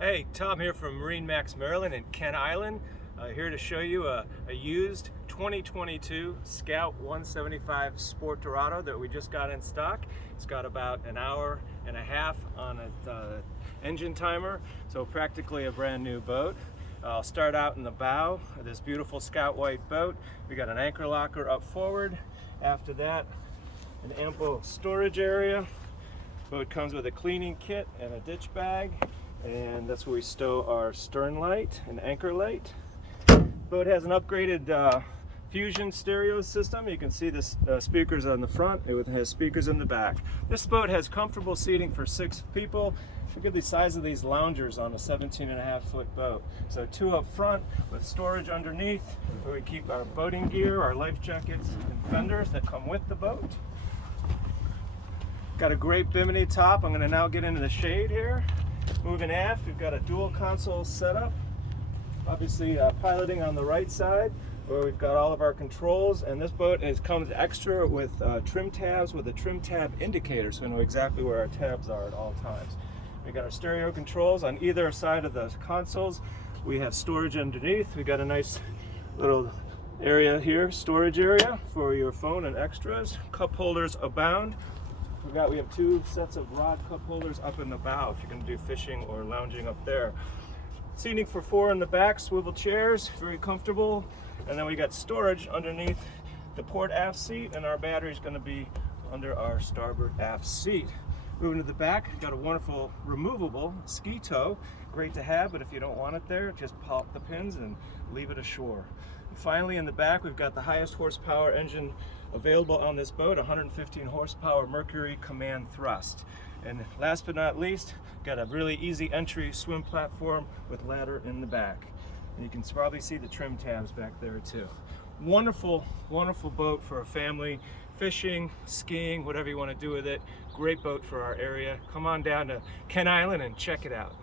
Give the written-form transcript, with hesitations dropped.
Hey, Tom here from MarineMax Maryland in Kent Island. Here to show you a used 2022 Scout 175 Sport Dorado that we just got in stock. It's got about an hour and a half on its engine timer, so practically a brand new boat. I'll start out in the bow of this beautiful Scout white boat. We got an anchor locker up forward. After that, an ample storage area. Boat comes with a cleaning kit and a ditch bag, and that's where we stow our stern light and anchor light. Boat has an upgraded Fusion stereo system. You can see the speakers on the front. It has speakers in the back. This boat has comfortable seating for 6 people. Look at the size of these loungers on a 17.5-foot boat. So 2 up front with storage underneath where we keep our boating gear, our life jackets, and fenders that come with the boat. Got a great bimini top. I'm going to now get into the shade here. Moving aft, we've got a dual console setup. Obviously piloting on the right side where we've got all of our controls, and this boat comes extra with trim tabs with a trim tab indicator, so we know exactly where our tabs are at all times. We've got our stereo controls on either side of the consoles. We have storage underneath. We've got a nice little area here, storage area for your phone and extras. Cup holders abound. We have 2 sets of rod cup holders up in the bow if you're going to do fishing or lounging up there. Seating for 4 in the back, swivel chairs, very comfortable. And then we got storage underneath the port aft seat, and our battery is going to be under our starboard aft seat. Moving to the back, got a wonderful removable ski tow. Great to have, but if you don't want it there, just pop the pins and leave it ashore. And finally, in the back, we've got the highest horsepower engine available on this boat, 115 horsepower Mercury Command Thrust. And last but not least, got a really easy entry swim platform with ladder in the back. And you can probably see the trim tabs back there too. Wonderful, wonderful boat for a family, fishing, skiing, whatever you want to do with it. Great boat for our area. Come on down to Kent Island and check it out.